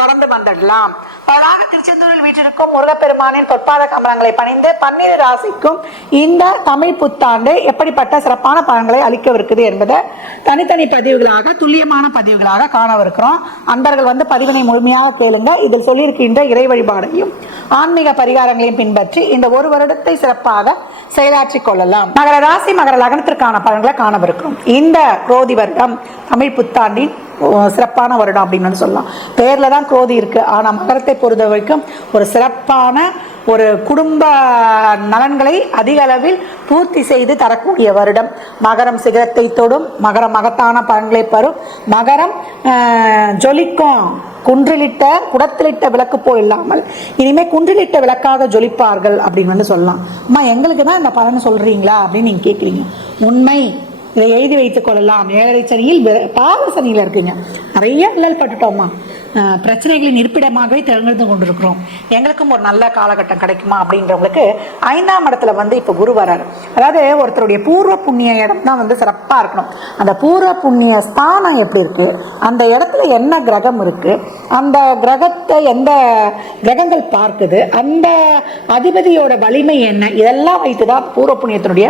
தொடர்ந்து வந்துடலாம். பலராக திருச்செந்தூரில் வீற்றிருக்கும் முருகப்பெருமானின் பொற்பாத கமலங்களை பணிந்து பன்னிரு ராசிக்கும் இந்த தமிழ் புத்தாண்டு எப்படிப்பட்ட சிறப்பான பலன்களை அளிக்கவிருக்குது என்பதை தனித்தனி பதிவுகளாக துல்லியமான பதிவுகளாக காணவிருக்கிறோம். அன்பர்கள் வந்து பதிவினை முழுமையாக கேளுங்க. இதில் சொல்லியிருக்கின்ற இறை வழிபாடையும் ஆன்மீக பரிகாரங்களையும் பின்பற்றி இந்த ஒரு வருடத்தை சிறப்பாக செயலாற்றிக் கொள்ளலாம். மகர ராசி மகர லக்னத்திற்கான பலன்களை காணவிருக்கும். இந்த குரோதி வருடம் தமிழ் புத்தாண்டின் சிறப்பான வருடம் அப்படின்னு சொல்லலாம். பேர்ல தான் குரோதி இருக்கு. ஆனா மகரத்தை பொறுத்த வரைக்கும் ஒரு சிறப்பான ஒரு குடும்ப நலன்களை அதிக அளவில் பூர்த்தி செய்து தரக்கூடிய வருடம். மகரம் சிகரத்தை தொடும் மகரம் மகத்தான பலன்களை பெறும் மகரம் ஜொலிக்கும். குன்றிலிட்ட குடத்திலிட்ட விளக்கு போல் இல்லாமல் இனிமே குன்றிலிட்ட விளக்காக ஜொலிப்பார்கள் அப்படின்னு வந்து சொல்லலாம். அம்மா எங்களுக்கு தான் இந்த பலன் சொல்றீங்களா அப்படின்னு நீங்க கேட்குறீங்க உண்மை. இதை எழுதி வைத்துக் கொள்ளலாம். ஏழரை சனியில் பாவ சனியில் இருக்குங்க. நிறைய அல்லல் பட்டுட்டோம்மா பிரச்சனைகளின் இருப்பிடமாகவே திறந்து கொண்டிருக்கிறோம். எங்களுக்கும் ஒரு நல்ல காலகட்டம் கிடைக்குமா அப்படின்றவங்களுக்கு ஐந்தாம் இடத்துல வந்து இப்போ குரு வராரு அதாவது ஒருத்தருடைய பூர்வ புண்ணிய இடம் தான் வந்து சிறப்பாக இருக்கணும். அந்த பூர்வ புண்ணிய ஸ்தானம் எப்படி இருக்கு? அந்த இடத்துல என்ன கிரகம் இருக்கு? அந்த கிரகத்தை எந்த கிரகங்கள் பார்க்குது? அந்த அதிபதியோட வலிமை என்ன? இதெல்லாம் வைத்து தான் பூர்வ புண்ணியத்தினுடைய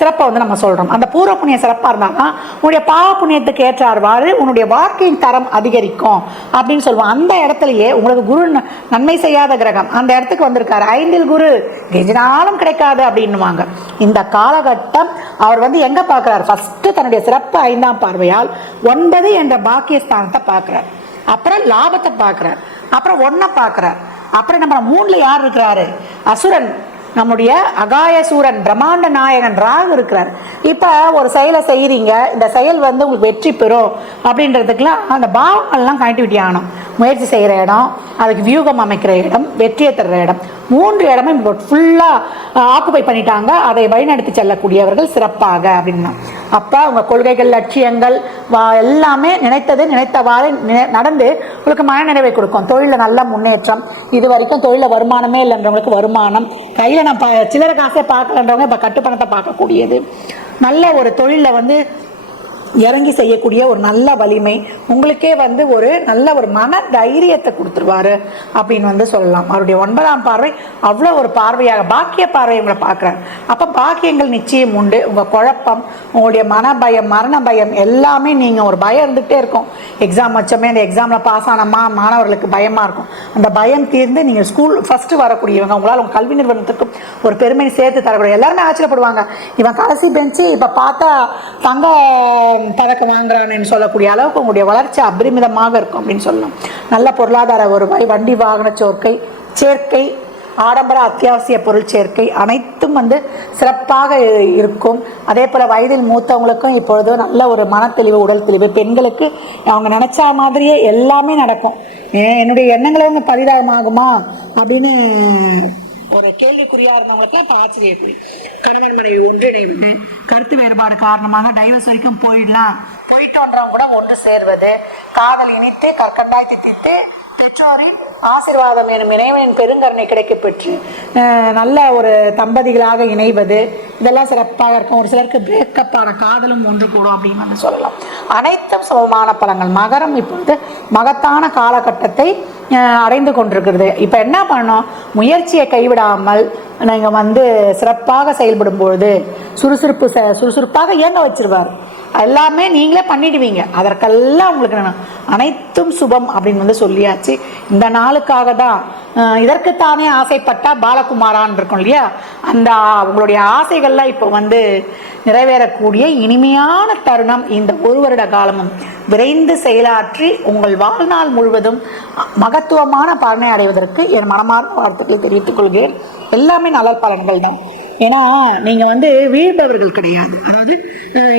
சிறப்பை வந்து நம்ம சொல்றோம். அந்த பூர்வ புண்ணிய சிறப்பாக இருந்தால் தான் உன்னுடைய பாவ புண்ணியத்துக்கு ஏற்றார்வாறு உன்னுடைய வாழ்க்கையின் தரம் அதிகரிக்கும். அப்படின்னு சொல்லுவோம். அந்த இடத்துலயே உங்களுக்கு குரு ந- நன்மை செய்யாத கிரகம். அந்த இடத்துக்கு வந்திருக்காரு. ஐந்தில் குரு கெஞ்சினாலும் கிடைக்காது அப்படின்னுவாங்க. இந்த காலகட்டம் அவர் வந்து எங்க பார்க்கிறார்? ஃபர்ஸ்ட் தன்னுடைய சிறப்பு ஐந்தாம் பார்வையால் ஒன்பது என்ற பாக்கியஸ்தானத்தை பார்க்கிறார். அப்புறம் லாபத்தை பார்க்கிறார். அப்புறம் ஒன்றை பார்க்கிறார். அப்புறம் நம்ம மூணுல யார் இருக்கிறாரு? அசுரன். நம்முடைய அகாயசூரன் பிரம்மாண்ட நாயகன் ராகு இருக்கிறார். இப்போ ஒரு செயலை செய்கிறீங்க இந்த செயல் வந்து உங்களுக்கு வெற்றி பெறும் அப்படின்றதுக்கெல்லாம் அந்த பாவங்கள்லாம் கனெக்டிவிட்டி ஆகணும் முயற்சி செய்கிற இடம் அதுக்கு வியூகம் அமைக்கிற இடம் வெற்றியை தர்ற இடம். மூன்று இடமும் இப்போ ஃபுல்லாக ஆக்குபை பண்ணிட்டாங்க. அதை வழிநடத்தி செல்லக்கூடியவர்கள் சிறப்பாக அப்படின்னா. அப்போ அவங்க கொள்கைகள் லட்சியங்கள் வா எல்லாமே நினைத்தது நினைத்தவாறு நினை- நடந்து உங்களுக்கு மனநிறைவை கொடுக்கும். தொழிலில் நல்ல முன்னேற்றம். இது வரைக்கும் தொழிலில் வருமானமே இல்லைன்றவங்களுக்கு வருமானம். கையில் நான் ப சில்லறை காசே பார்க்கலன்றவங்க இப்போ கட்டுப்பணத்தை பார்க்கக்கூடியது. நல்ல ஒரு தொழிலில் வந்து இறங்கி செய்யக்கூடிய ஒரு நல்ல வலிமை உங்களுக்கே வந்து ஒரு நல்ல ஒரு மன தைரியத்தை கொடுத்துருவாரு அப்படின்னு வந்து சொல்லலாம். அவருடைய ஒன்பதாம் பார்வை அவ்வளோ ஒரு பார்வையாக பாக்கிய பார்வை உங்களை பார்க்குறாரு. அப்போ பாக்கியங்கள் நிச்சயம் உண்டு. உங்கள் குழப்பம் உங்களுடைய மன பயம் மரண பயம் எல்லாமே நீங்கள் ஒரு பயம் இருந்துகிட்டே இருக்கும். எக்ஸாம் வச்சோமே அந்த எக்ஸாமில் பாஸ் ஆனமா மாணவர்களுக்கு பயமாக இருக்கும். அந்த பயம் தீர்ந்து நீங்கள் ஸ்கூல் ஃபஸ்ட்டு வரக்கூடியவங்க உங்களால் உங்கள் கல்வி நிறுவனத்துக்கும் ஒரு பெருமை சேர்த்து தரக்கூடிய எல்லாருமே ஆச்சரியப்படுவாங்க. இவன் கடைசி பெஞ்சு இப்போ பார்த்தா தங்க பதக்கம் வாங்குறான்னு சொல்லக்கூடிய அளவுக்கு உங்களுடைய வளர்ச்சி அபரிமிதமாக இருக்கும் அப்படின்னு சொல்லலாம் நல்ல பொருளாதார வருவாய் வண்டி வாகன சோர்க்கை சேர்க்கை ஆடம்பர அத்தியாவசிய பொருள் சேர்க்கை அனைத்தும் வந்து சிறப்பாக இருக்கும். அதே போல் வயதில் மூத்தவங்களுக்கும் இப்பொழுது நல்ல ஒரு மனத்தெளிவு உடல் தெளிவு. பெண்களுக்கு அவங்க நினச்ச மாதிரியே எல்லாமே நடக்கும். ஏன் என்னுடைய எண்ணங்களை அவங்க பரிதாபமாகுமா? அப்படின்னு ஒரு கேள்விக்குறியா இருந்தவங்களுக்கு இப்போ ஆச்சரியக்குறி. கணவன் மனைவி ஒன்றிணைவது கருத்து வேறுபாடு காரணமாக டைவர்ஸ் வரைக்கும் போயிடலாம். போயிட்டோன்றவங்க கூட ஒன்று சேர்வது. காதல் இணைத்து கற்கண்டாய் தித்தித்து பெற்றோரின் ஆசிர்வாதம் எனும் இறைவனின் பெருங்கருணை கிடைக்க பெற்று நல்ல ஒரு தம்பதிகளாக இணைவது இதெல்லாம் சிறப்பாக இருக்கும். ஒரு சிலருக்கு பிரேக்கப்பான காதலும் ஒன்று கூடும் அப்படின்னு வந்து சொல்லலாம். அனைத்தும் சமமான பலங்கள். மகரம் இப்பொழுது மகத்தான காலகட்டத்தை அஹ், அடைந்து கொண்டிருக்கிறது. இப்போ என்ன பண்ணணும்? முயற்சியை கைவிடாமல் நீங்கள் வந்து சிறப்பாக செயல்படும் பொழுது சுறுசுறுப்பு சுறுசுறுப்பாக இயங்க வச்சிருவார். எல்லாமே நீங்களே பண்ணிடுவீங்க. அதற்கெல்லாம் உங்களுக்கு நான் அனைத்தும் சுபம் அப்படின்னு வந்து சொல்லியாச்சு. இந்த நாளுக்காக தான் இதற்குத்தானே ஆசைப்பட்டா பாலகுமாரான் இருக்கும் இல்லையா? அந்த உங்களுடைய ஆசைகள்லாம் இப்போ வந்து நிறைவேறக்கூடிய இனிமையான தருணம் இந்த ஒரு வருட காலமும். விரைந்து செயலாற்றி உங்கள் வாழ்நாள் முழுவதும் மகத்துவமான பலனை அடைவதற்கு என் மனமார்ந்த வாழ்த்துக்களை தெரிவித்துக் கொள்கிறேன். எல்லாமே நல்ல பலன்கள் தான். ஏன்னா நீங்க வந்து வீழ்பவர்கள் கிடையாது. அதாவது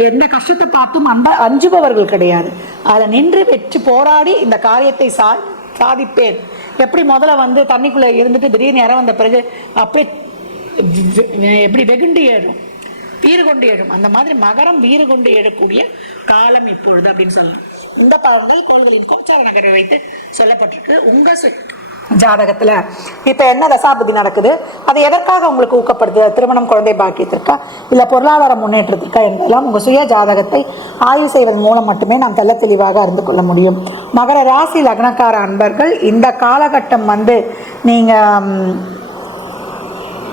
எந்த கஷ்டத்தை பார்த்தும் அன்ப அஞ்சுபவர்கள் கிடையாது. அதில் நின்று வெற்றி போராடி இந்த காரியத்தை சா சாதிப்பேன். எப்படி முதல்ல வந்து தண்ணிக்குள்ளே இருந்துட்டு திடீர்னு இறம் வந்த பிறகு அப்படியே எப்படி வெகுண்டு ஏறும்? வீறு கொண்டு ஏறும். அந்த மாதிரி மகரம் வீறு கொண்டு ஏறக்கூடிய காலம் இப்பொழுது அப்படின்னு சொல்லலாம். இந்த பாவங்கள் கோள்களின் கோச்சார நகரை வைத்து சொல்லப்பட்டிருக்கு. உங்க ஜாதகத்துல. இப்ப என்ன தசாபதி நடக்குது? அது எதற்காக உங்களுக்கு ஊக்கப்படுது? திருமணம் குழந்தை பாக்கியத்திற்கா? இல்ல பொருளாதார முன்னேற்றத்திற்கா என்பதெல்லாம் உங்க சுய ஜாதகத்தை ஆய்வு செய்வதன் மூலம் மட்டுமே நாம் தெல்ல தெளிவாக அறிந்து கொள்ள முடியும். மகர ராசி லக்னக்கார அன்பர்கள் இந்த காலகட்டம் வந்து நீங்க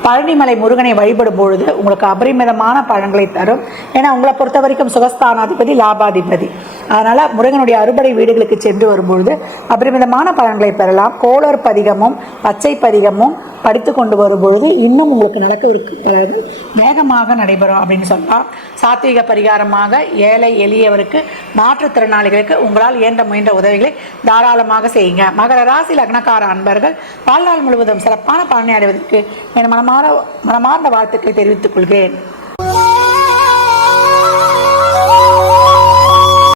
பழனிமலை முருகனை வழிபடும் பொழுது உங்களுக்கு அபரிமிதமான பழங்களை தரும். ஏன்னா உங்களை பொறுத்த வரைக்கும் சுகஸ்தானாதிபதி லாபாதிபதி. அதனால் முருகனுடைய அறுபடை வீடுகளுக்கு சென்று வரும்பொழுது அபரிமிதமான பலன்களை பெறலாம். கோளர் பதிகமும் பச்சை பதிகமும் படித்து கொண்டு வரும்பொழுது இன்னும் உங்களுக்கு நடக்க பலன்கள் வேகமாக நடைபெறும் அப்படின்னு சொல்லலாம் சாத்விக பரிகாரமாக ஏழை எளியவருக்கு மாற்றுத்திறனாளிகளுக்கு உங்களால் இயன்ற முயன்ற உதவிகளை தாராளமாக செய்யுங்க. மகர ராசி லக்னக்கார அன்பர்கள் வாழ்நாள் முழுவதும் சிறப்பான பலனை அடைவதற்கு என் மனமார மனமார்ந்த வாழ்த்துக்களை தெரிவித்துக் கொள்கிறேன்.